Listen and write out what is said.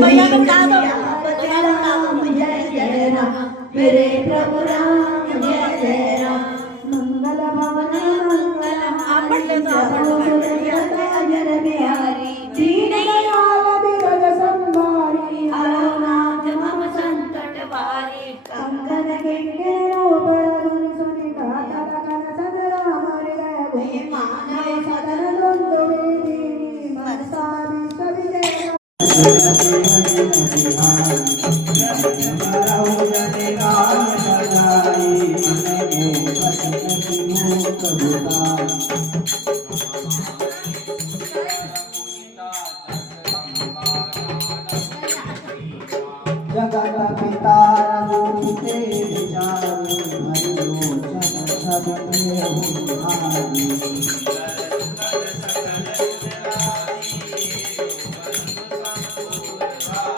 भैया को उठा दो, जय जय राम मेरे प्रभु राम जय जय राम मंगल भवन मंगल अजर बिहारी दीन दयाल विरल संभारी हरो नाथ मम संकट भारी कंकन किंकरो परगुण सुनिता तलकन सदरा हृदय भूमि मानव सदन द्वंद्व वेदिनी मनसा विश्वविजय जगत पिता रघुपते विचारु हरि लोचन सब देहु भारी